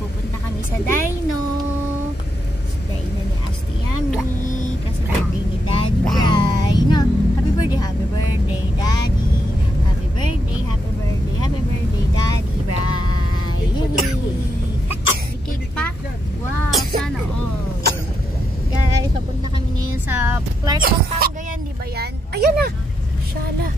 pupunta kami sa Dino. Sa Dino ni Asti Yami. Kasi birthday ni Daddy Bray. No? Happy birthday, Daddy. Happy birthday, Daddy Bray. May cake pa? Wow, sana all. Guys, papunta kami ngayon sa Clark, Pampanga yan, di ba yan? Ayan na! Shala.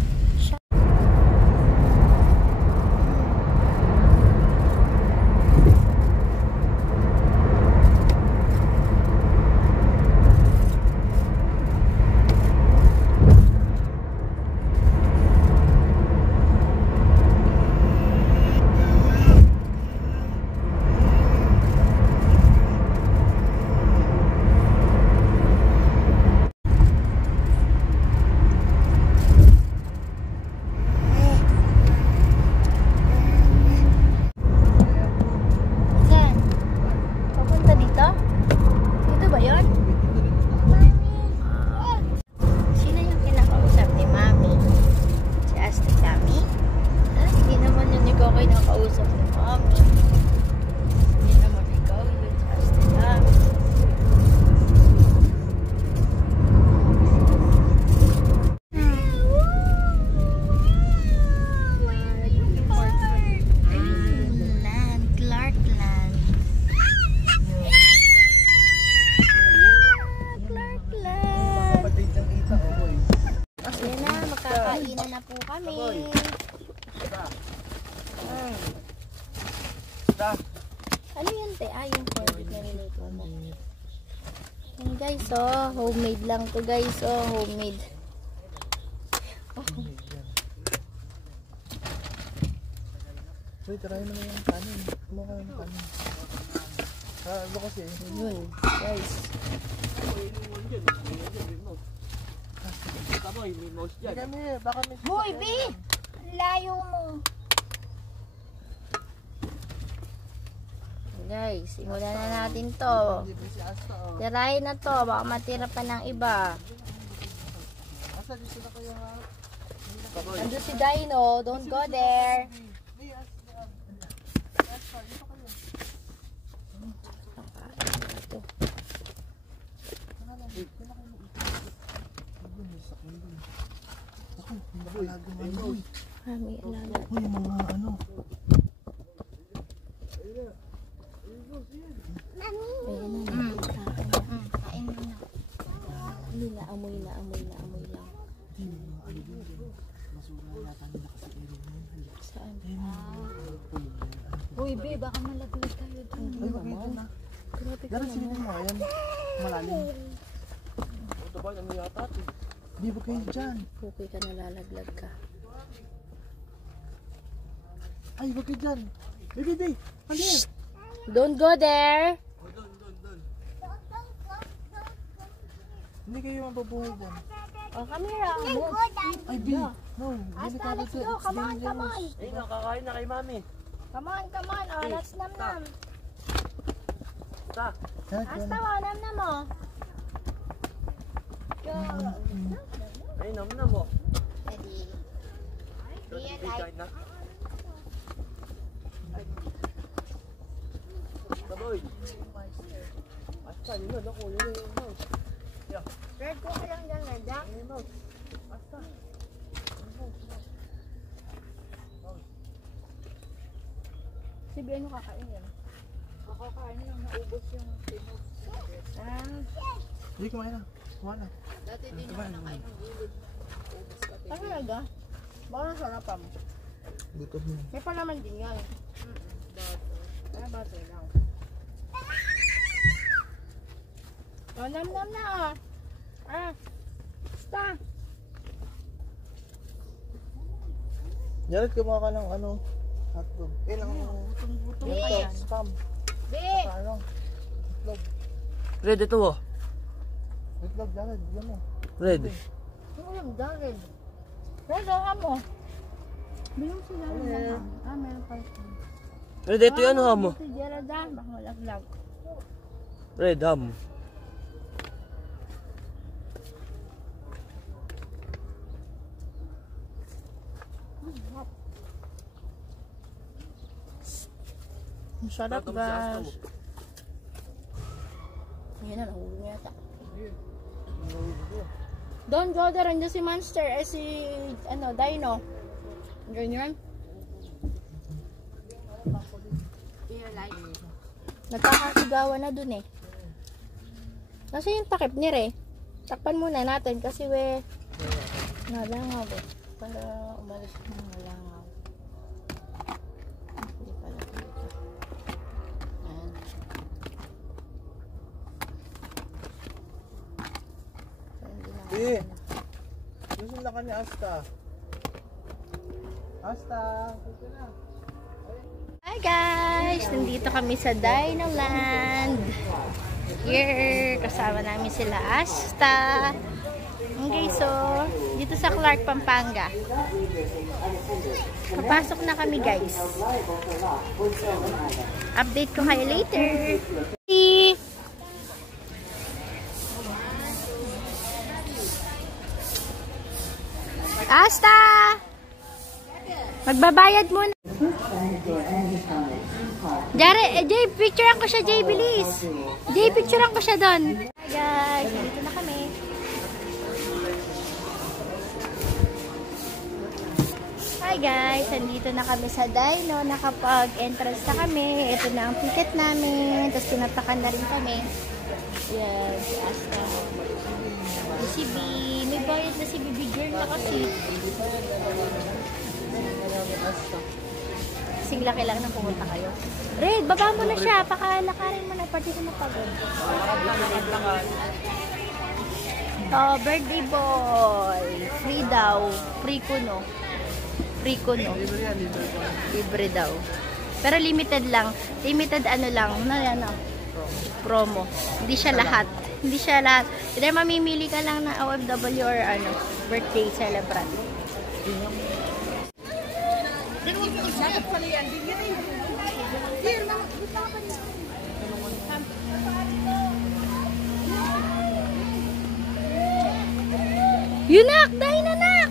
Ano yan, te? Yung corned na niluto mo. Yan guys, homemade lang to guys, homemade. Wait, try mo na yung kanin. Kumaka ng kanin. Ano kasi? Yun, guys. Hoy, B! Layo mo. Guys, simulan na natin to. Tirahin na to, baka matira pa ng iba. Ando si Dino, don't go there. May alaga. Uy, mga ano. Kain mo na. Hindi na, amoy lang. Saan? Uy, be, baka malaglag tayo dun. Ay, wag na. Grabe ka Daran silipin mo yan. Malalim. Ito ba? Ano yata? Di ba kayo dyan? Okay ka, nalalaglag ka. Ay, wag kayo dyan. Baby, ano yan? Don't go there. Hindi kayo mababuhay dyan. Oh, camera. Ay, B. No, Asta, let's go. Come on. Ay, nakakain na kay mami. Come on. Oh, let's nam. Ta. Asta, nam mo. Go. Ay, nam mo. Ready. Kain na. Taboy. Asta, yun na. Naku, yun yung mouse. Red ko lang dyan, Red. Yung mouse. Asta. Si Beno kakain yan. Kakakain lang, naubos yung tinog. Hindi, kumain na. Kumain na. Dati din naman nakain ng gulod. Ano naga? Baka nasarapan. Gutom mo. May pa naman din yan. Bato lang. Oh, nam na. Basta. Jared, kumuha ka ng ano, hotdog. Lang Gutom pa ito, yan. spam. Be! Ano? Itlog. Red, ito oh. Itlog, Jared. Yan mo. Red. Ano yung Daryl? Red, alam mo. Bilang sila lang. Meron pa rin. Red, ito yung ano mo. Si Gerald, baka malaglag. Red, ham. Sarap, guys. Yan na, nahuli yata. Don't go there, andyan si Monster, si, Dino. Ganyan. Nagkakasigawan na dun eh. Kasi yung takip ni Re. Takpan muna natin kasi nalangaw eh. Para umalis ng nalangaw. Hindi pala dito. Ayan. Susunod ka ni Asta. Asta, dito na. Hi guys! Nandito kami sa Dinoland. Here, kasama namin sila Asta. Okay, so, dito sa Clark, Pampanga. Papasok na kami guys. Update ko kayo later. Asta! Magbabayad muna. Jay, picturean ko siya, Jay, bilis. Jay, picturean ko siya doon. Hi guys, dito na kami. Hi guys, nandito na kami sa Dino. Nakapag-entrance na kami. Ito na ang ticket namin. Tapos tinatakan na rin kami. Yan, si Asta. Si B. May bayad na si Baby girl na kasi. Kasing laki lang nang pumunta kayo. Red, baba mo na siya. Pakalakarin mo na. Pati ko na pagod. Oh, birthday boy. Free daw. Free kuno. Free kuno. Libre daw. Pero limited lang. Limited ano lang. Promo. Hindi siya lahat. Hindi siya lahat. Hindi mamimili ka lang na OFW or birthday celebrant. Yunak! Dahil anak!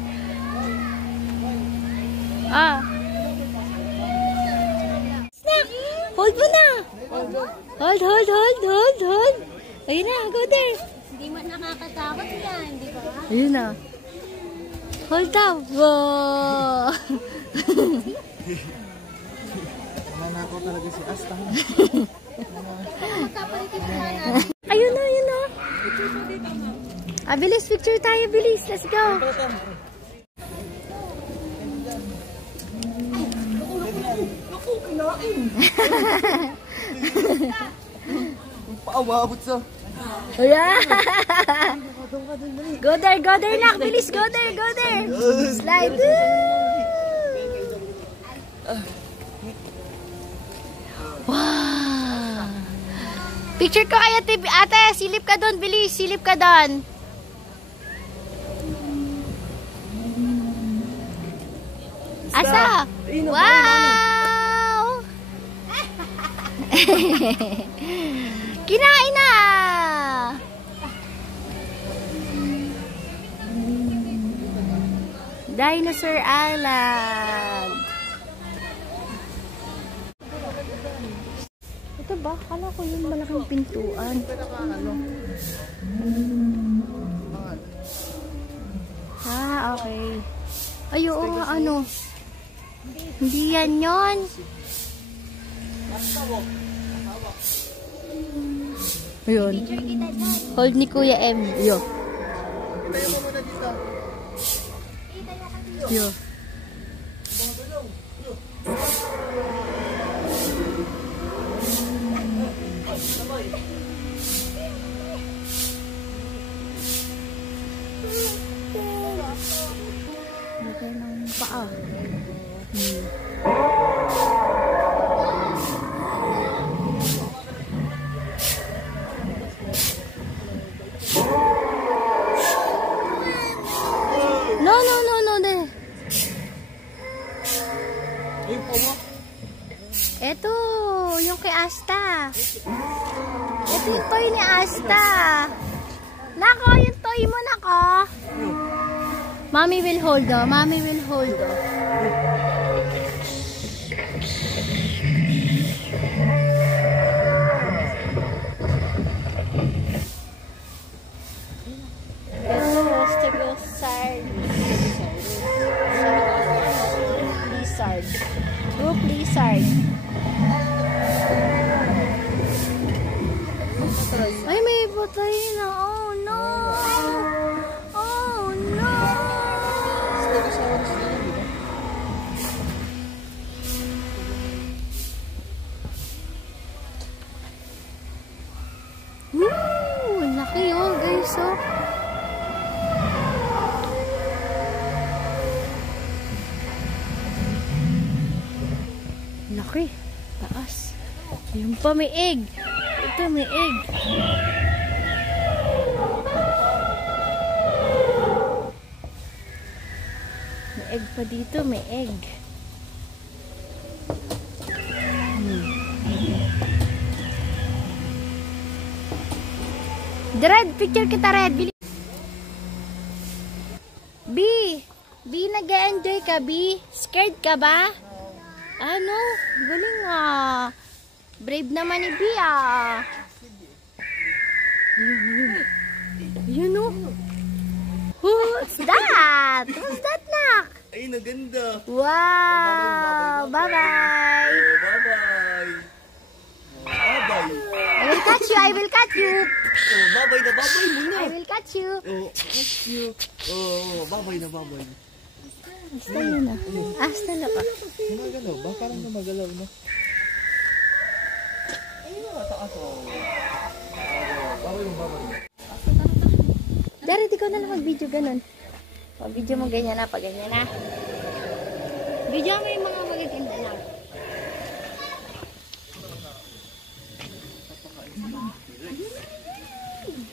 Snack! Hold mo na! Hold! Ayun na, go there! Hindi man nakakatakot yan, di ba? Ayun na. Hold down! Wow! Manako talaga si Asta. Ayun na. Bilis, picture tayo, bilis. Let's go. Paawabot sa. Yeah. Go there, nak. Bilis, go there. Slide. Wow. Picture ko kaya, ate. Silip ka doon, bilis. Silip ka doon. Asa? Wow! Kinain na! Dinosaur Island. Ito ba? Kala ko yung malaking pintuan. Okay. Ay, oo nga, Hindi yan yun. Ayun. Hold ni Kuya M. Yo. Yo. Lagay ng paa. No. Ito, yung kay Asta. Ito yung toy ni Asta. Nako, yung toy mo, nako. Mommy will hold, guys, oh. Laki. Taas. Ayun pa, may egg. Ito, may egg. May egg pa dito, may egg. Red, picture kita, Red. B, nag-enjoy ka, B? Scared ka ba? Ano? Galing ah. Brave naman ni B ah. Yun oh. Who's that? Who's that, Nak? Ay, naganda. Wow. Bye-bye. Bye-bye. Bye-bye. I will catch you. I will catch you. Oh, bye-bye na, bye-bye muna. I will catch you. Oh, catch you. Oh, bye-bye na, bye-bye. Asta yun ah. Asta na pa. Gumagalaw ba? Parang gumagalaw na. Ay, nakataas oh. Bye-bye mo, bye-bye. Jared, ikaw na lang mag-video ganun. Pag-video mo ganyan na, pag ganyan na. Video mo yung mga magaganda lang.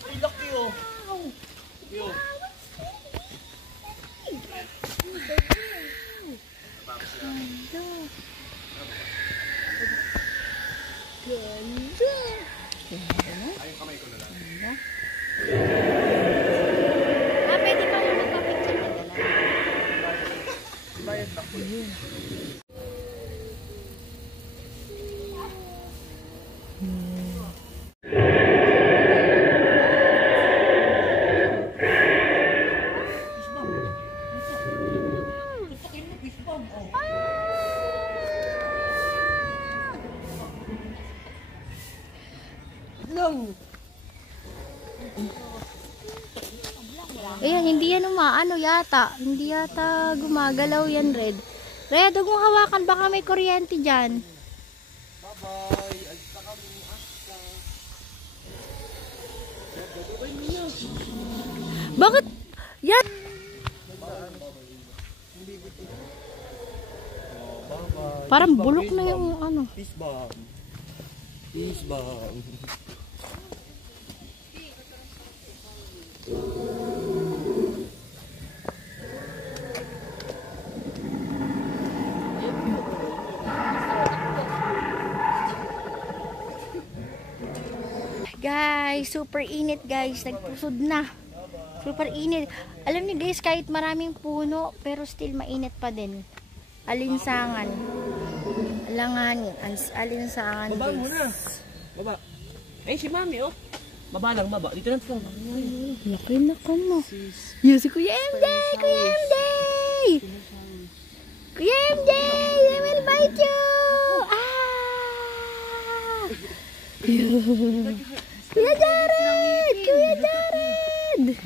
Ay, laki oh. Yo. Ganda. Ay, kamay ko na lang. Ganda. Pwede ka lang magpa-picture na gano'n. Bayad na po yun. Ayan, hindi yan umaano yata. Hindi yata gumagalaw yan, Red. Red, huwag mong hawakan. Baka may kuryente dyan. Bye-bye. Alta kami. Asta. Bye-bye muna. Bakit? Yan! Bye-bye. Parang bulok na yung ano. Peace bomb. Peace bomb. Guys, super init guys. Nagpusod na. Super init. Alam niyo guys, kahit maraming puno, pero still mainit pa din. Alinsangan. Alanganin. Alinsangan Baba guys. muna. Baba. Eh, si Mami, oh. Baba lang, baba. Dito lang ito. Laki na ka mo. Yes, si Kuya MJ! Kuya MJ! Kuya MJ! I will bite you! Ah! Kuya Jared! Kuya Jared!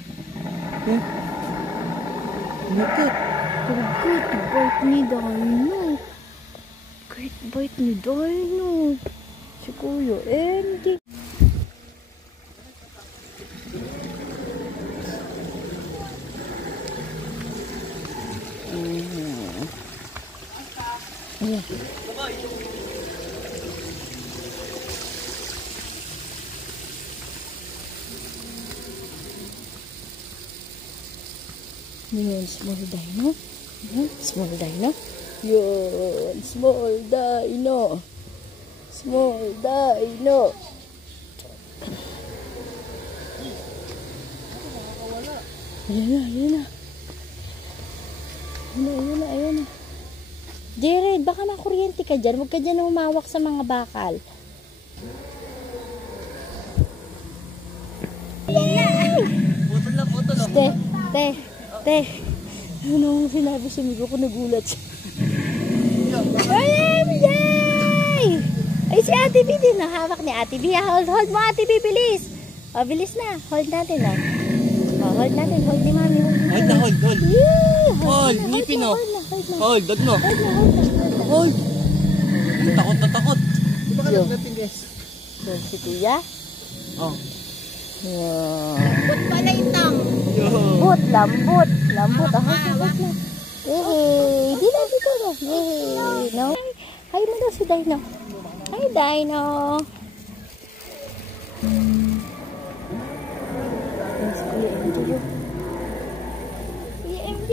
Nakit. Good bite ni Dino. Great bite ni Dino. Si Kuya MJ. Yun, small dino. Yun, small dino. Yun, small dino. Small dino. Ayan na, ayan na. Ayan na. Jared, baka makuryente ka dyan. Huwag ka dyan umawak sa mga bakal. Putol lang, putol lang. Te. Ano ang sinabi sa amigo ko, nagulat siya. OMG! Ay, si Ate B din. Nahawak ni Ate B. Hold mo, Ate B, bilis. O, bilis na. Hold natin, o. O, hold natin. Hold ni Mami. Hold na, hold. Hold, ngipin, oh. Hold, dog no. Hold. Takot na takot. Di ba ka nagdating guys? Yun, si Kuya. Oh. Yeah. Ba't pala itang? Lambot. Lambot. Ahod. Yay! Dito na. Yay! No? Hi mo daw si Dino. Hi, Dino. EMJ!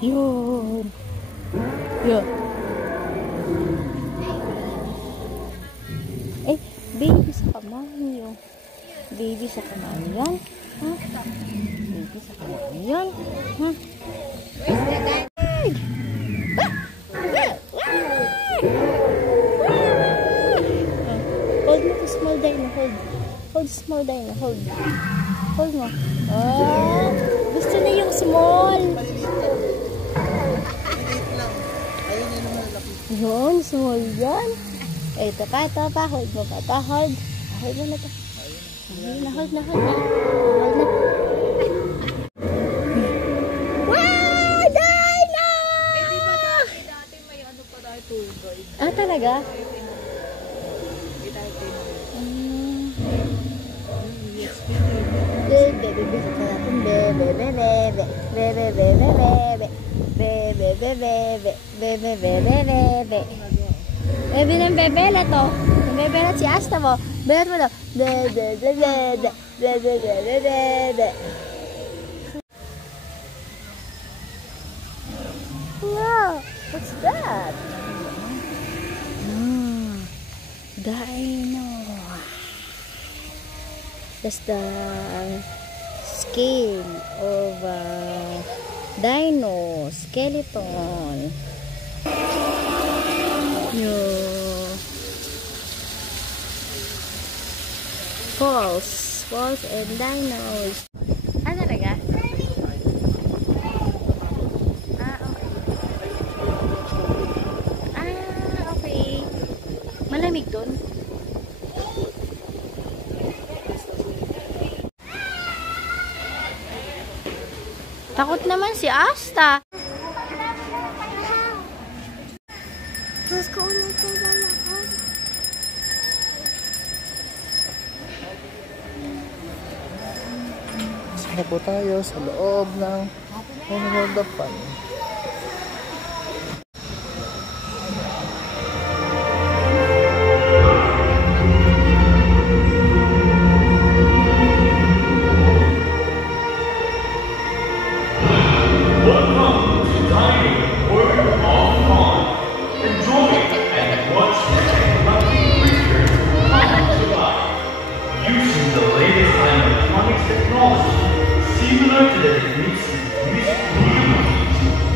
Yun. Eh, baby sa kamay yun. Baby sa kamay yan. Huh? Baby sa kamay yan. Huh? Where's the dad? Hold mo to small dino. Hold small dino. Hold mo. Oh, gusto na yung small. Yun, small yan. Eh, ito pa. Hold mo pa. Hold mo na to. Hold na. Wow! Dino! Eh, di ba dati may ano pa tayo tour guide? Ah, talaga? Bebe ng bebela to. Yung bebela si Asta mo. Belat mo to. Wow, what's that? Dino. That's the scale of dino skeleton. Falls and dinos. Ah, talaga? Okay. Malamig doon? Takot naman si Asta. Let's go to the lahat. Saan po tayo sa loob ng World of Fun. Using the latest electronics technology, similar to the techniques used in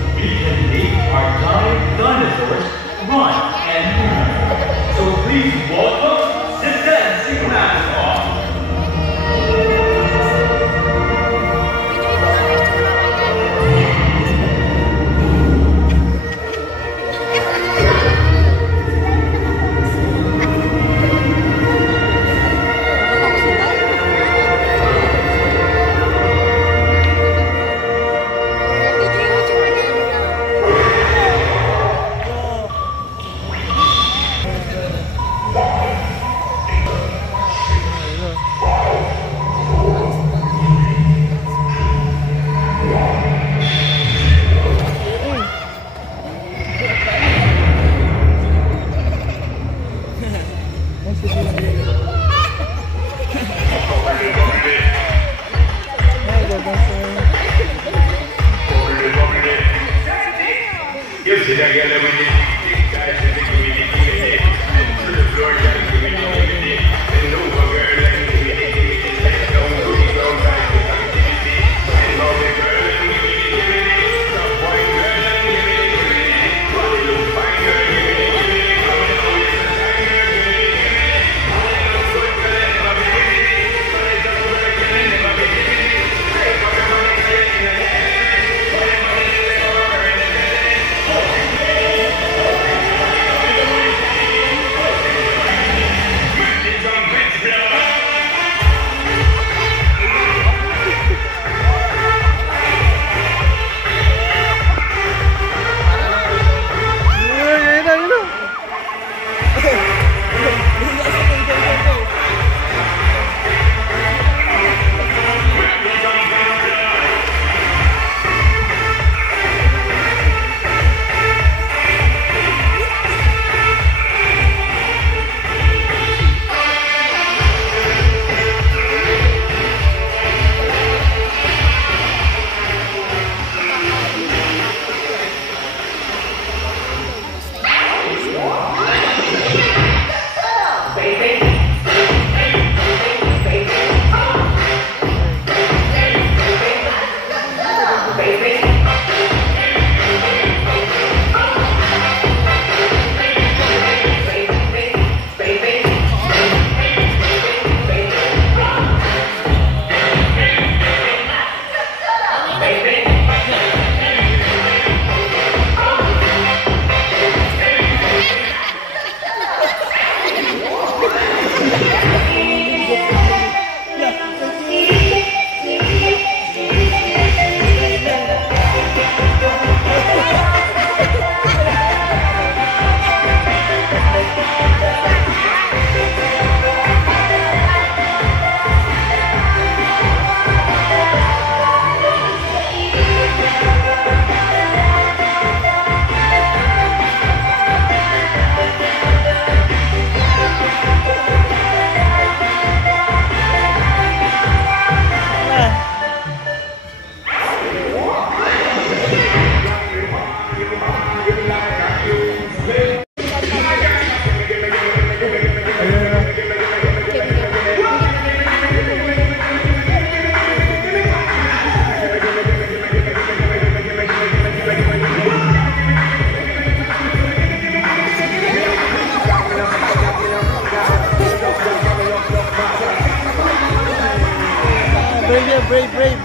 brave, brave.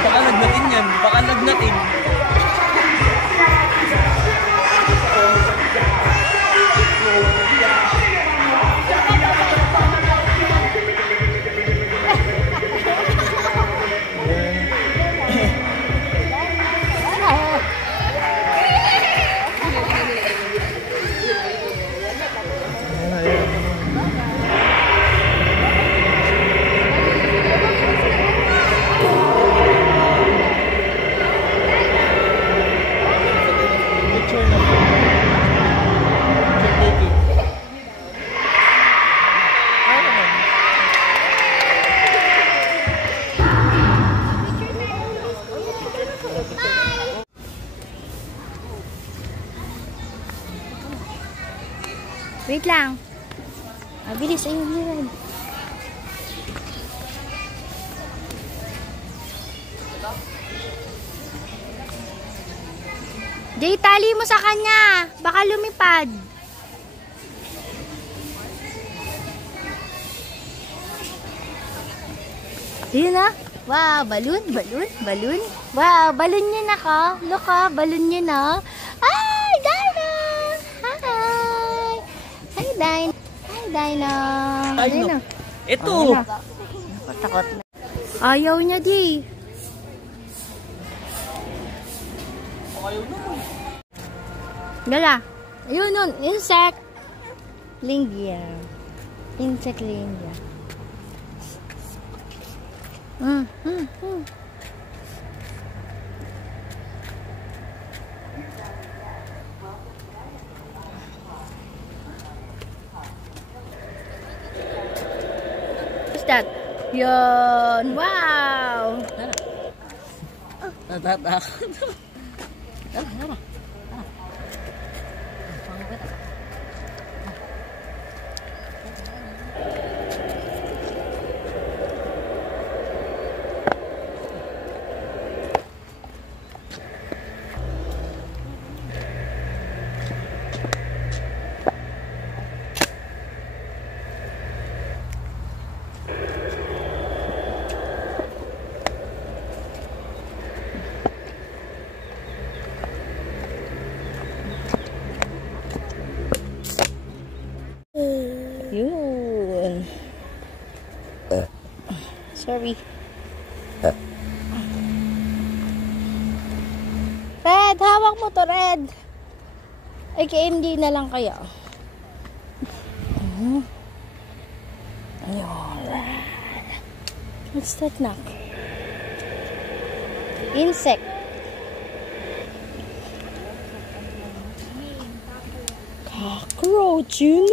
Baka nagnatin yan. Baka nagnatin. Wait lang. Bilis, ayun yun. Jay, tali mo sa kanya. Baka lumipad. Yun na. Wow, balloon, balloon, balloon. Wow, balloon yun ako. Look ah, balloon yun ah. Ay, Dino! Hi! Hi, Dino. Hi, Dino. Dino. Ito. Takot na. Ayaw niya, di. Ayaw naman. Gala. Ayun nun. Insect. Lingia. Insect lingia. What's that? Yun. Wow. Natatakot. Yun. Sorry. Red, hawak mo to, Red. Ay, KMD na lang kaya. Ayun. What's that knock? Insect. Cockroach, yun.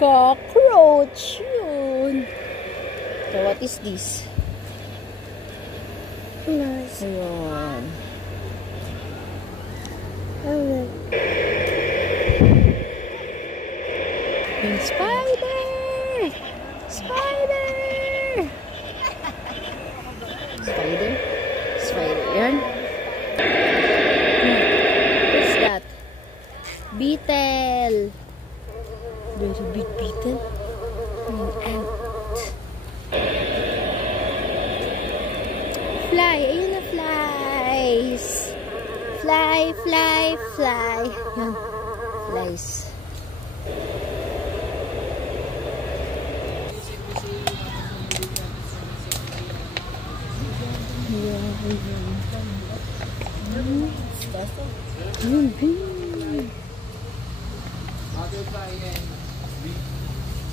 Cockroach, yun. So, what is this? Nice. Ayun. Yung spider! Spider! Spider? Spider, yan. What's that? Beetle. Very big beetle. And fly. Ayun na, flies. Fly, fly, fly. Yan. Flies.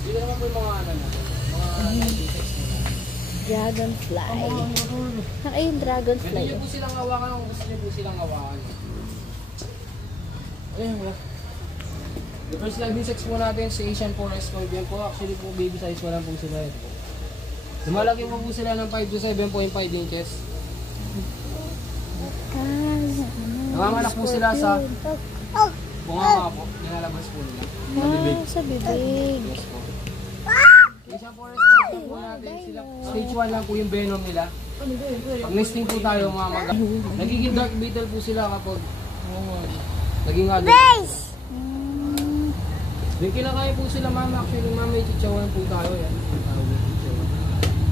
Dito naman po yung mga Dragonfly. Ayun, dragonfly. Pwede nyo po silang hawakan kung gusto nyo po silang hawakan. Ayun, wala. The first live insects po natin sa Asian Forest Scorpion po. Actually po baby size pa lang po sila ito po. Lumalaki po po sila ng 5 to 7.5 inches. Nanganganak po sila sa bunganga po. Nilalabas po nila. Sa bibig. Sa bibig. Yes po. Asian Forest Scorpion po natin sila. Stage 1 lang po yung venom nila. Pag nesting po tayo mga nagiging dark beetle po sila kapag Oo nga. Naging nga din kinakain po sila mama. Actually mama yung chichawan po tayo. Yan.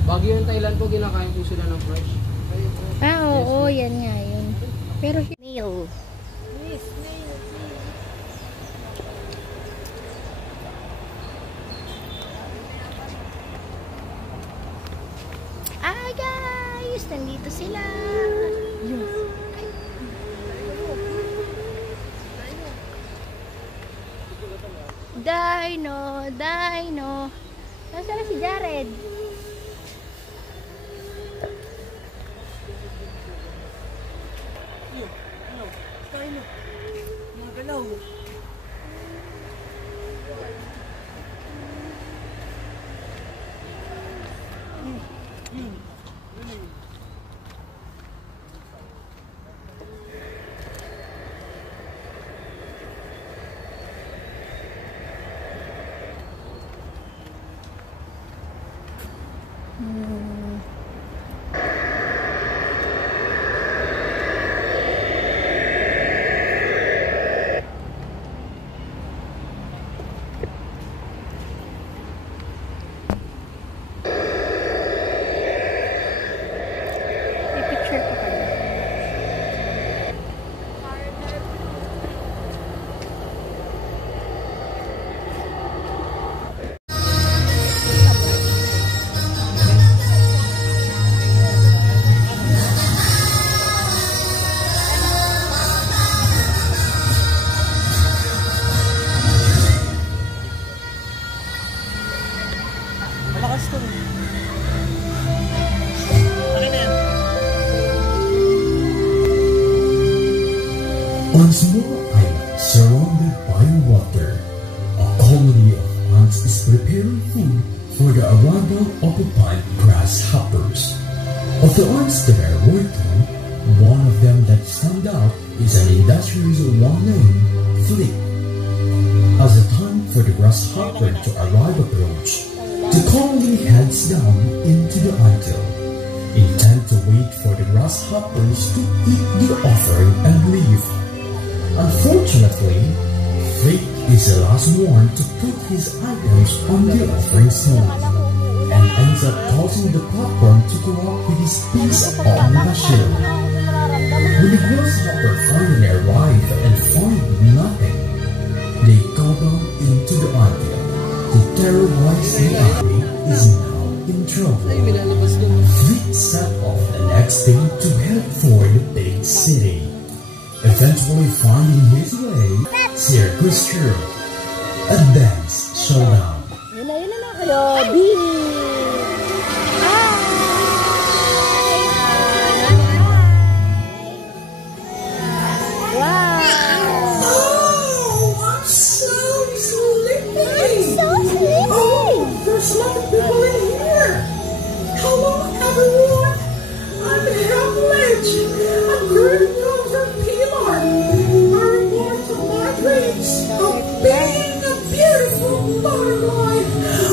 Bago yung Thailand po, kinakain po sila ng fresh. Oo, yan nga yun. Pero snail. Ah, guys! Nandito sila. Dino! Dino! Nasaan na si Jared? On a small island surrounded by water, a colony of ants is preparing food for the arrival of the pine grasshoppers. Of the ants that are working, one of them that stand out is an industrious one named Flick. As the time for the grasshopper to arrive approach, the colony heads down into the anthill, intent to wait for the grasshoppers to eat the offering and leave. Unfortunately, Flick is the last one to put his items on the offering stone and ends up causing the platform to go up with his piece on the shell. When the grasshopper finally arrive and find nothing, they go down into the anthill to terrorize the army is now in trouble. Flick set off the next day to head for the big city. Eventually finding his way, Circus Crew, a dance showdown. Yun na mga kalobi! Wow! Oh, I'm so sleepy! Oh, there's a lot of people in here! Hello, everyone! I'm Hamlet! I'm greeting you from Pilar! I report to my dreams of being a beautiful butterfly!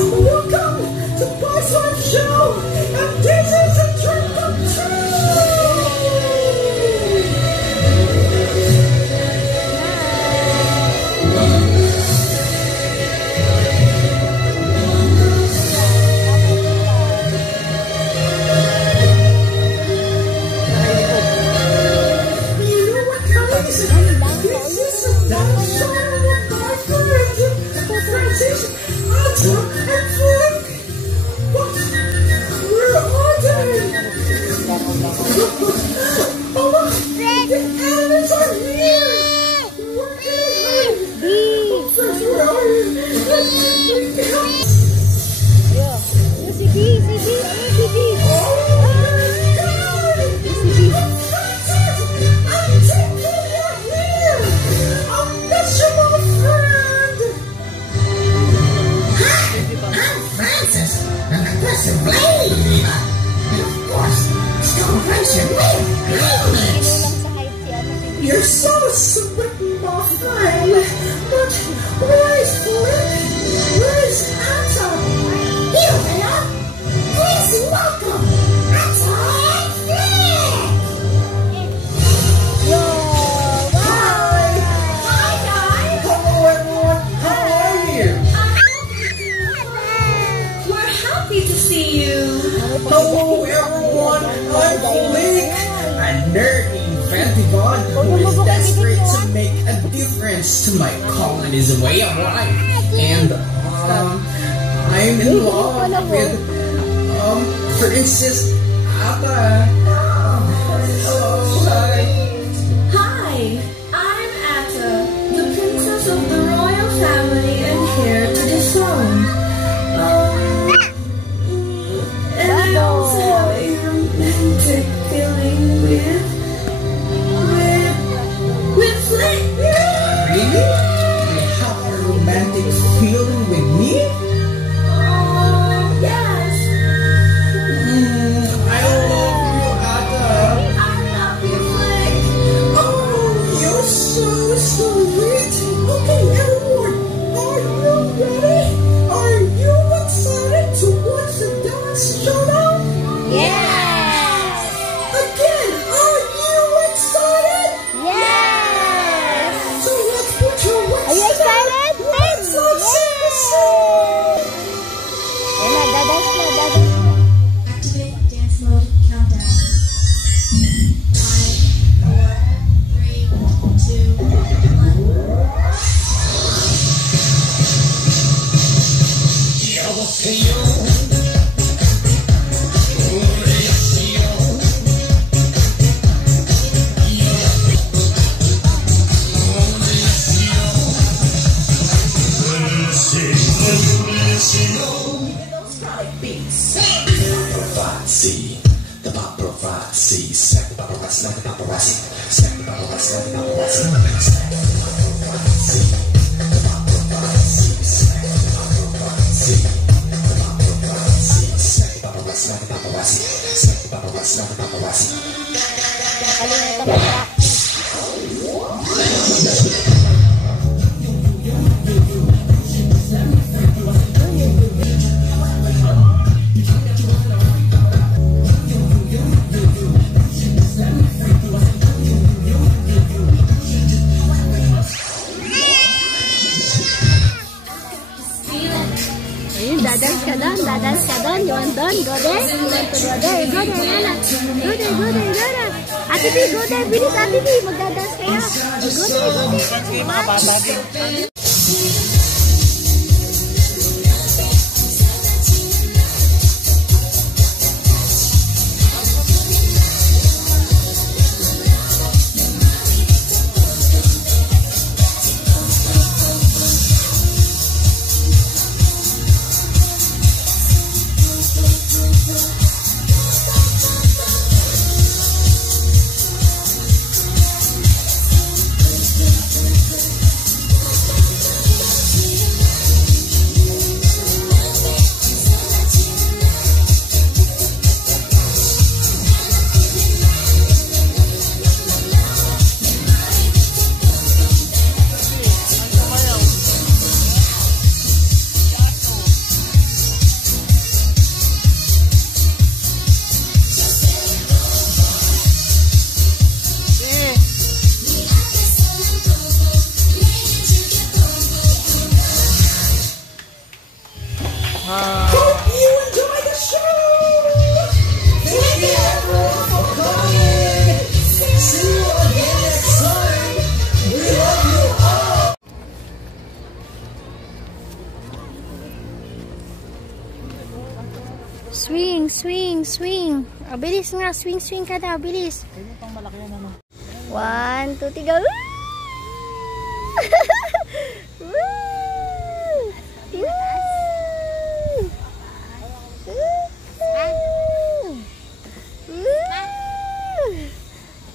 Welcome to Boys Life Show! And this is a dream come true! You're so sweet, my friend. But where is Flick? Where is Atta? Here they are. Please welcome Atta and Flick. Wow! Hello everyone, I'm Flick, a nerdy vanguard who is desperate to make a difference to my colony's way of life. And I'm in love with, for instance, Ata. Hello, hi. Hi, I'm Atta, the princess of the royal family and heir to the throne. And I also have a romantic feeling with Flick. Really? You have a romantic feeling with me? Yes. I love you, Ata. I love you, Flick. Oh, you're so sweet. Okay, everyone, are you ready? Are you excited to watch the dance showdown? Yes! Again, are you excited? Yes! So let's put your wets Are you excited? Let's sing the song. Ayun na, dadas na, dadas na. Activate dance mode countdown. 5, 4, 3, 2, 1. Paparazzi, the paparazzi, smack the paparazzi, like the paparazzi, smack the paparazzi, like the paparazzi, smack the paparazzi, the paparazzi, smack the paparazzi, the paparazzi, smack the paparazzi, like the paparazzi, smack the paparazzi, like the paparazzi. Nakalimutan mo na. Dadance ka doon, dadance ka doon. You want doon? Go there? You want to go there? Go there, Lala. Go there, go there, go there. Ate B, go there. Bilis, Ate B. Magdadance kayo. Go there, go there. Hope you enjoy the show. Thank you everyone for coming. See you again next time. We love you all. Swing, swing, swing. O, bilis nga. Swing, swing ka daw. Bilis. 1, 2, 3, go.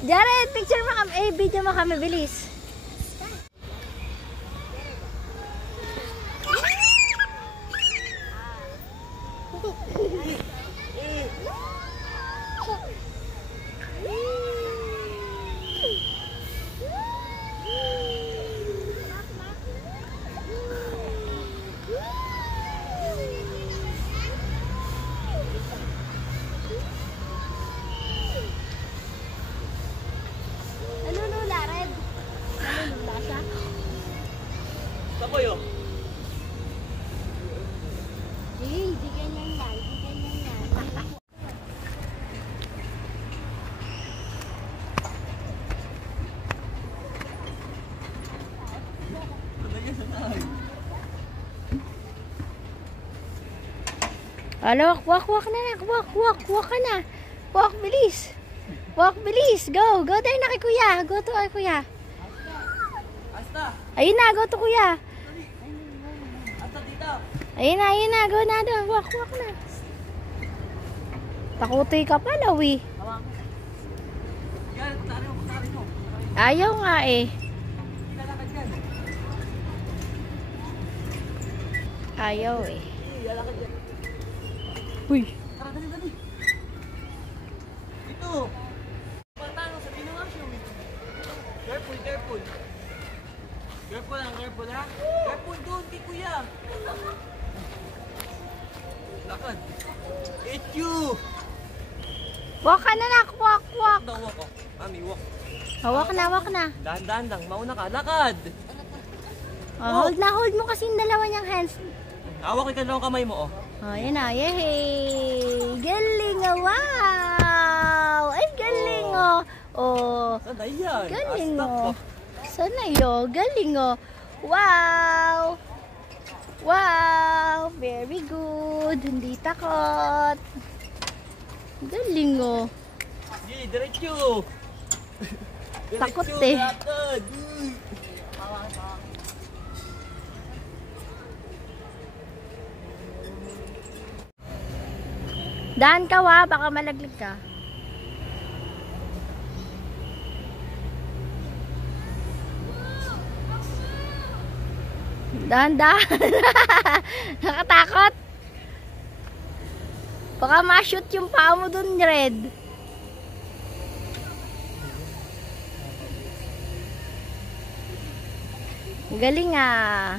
Jared, picture mo kami. Video mo kami. Bilis. Walk, walk na nak. Walk ka na. Walk, bilis. Walk, bilis. Go there na kay kuya. Go to kay kuya. Ayun na, go to kuya. Ayun na, go na doon. Walk na. Takutoy ka pa, Lawi. Ayaw nga eh. Ayaw eh. Uy. Ito. Patano sa pinangasyo. Careful. Careful ha. Careful doon, di kuya. Lakad. It's you. Walk ka na nak. Walk. Walk. Mami, walk. Walk na. Dahan lang. Mauna ka. Lakad. Hold mo kasi yung dalawa niyang hands. Hawak ka lang kamay mo, oh. Yan na. Yay! Galing, wow! Ay, galing, Saan yan? Galing, Sana yun? Galing, Wow! Wow! Very good. Hindi takot. Galing, Sige, diretso. Takot eh. Lakad. Daan ka, baka malaglag ka. Daan. Nakatakot. Baka ma-shoot yung paa mo dun, Red. Galing ah.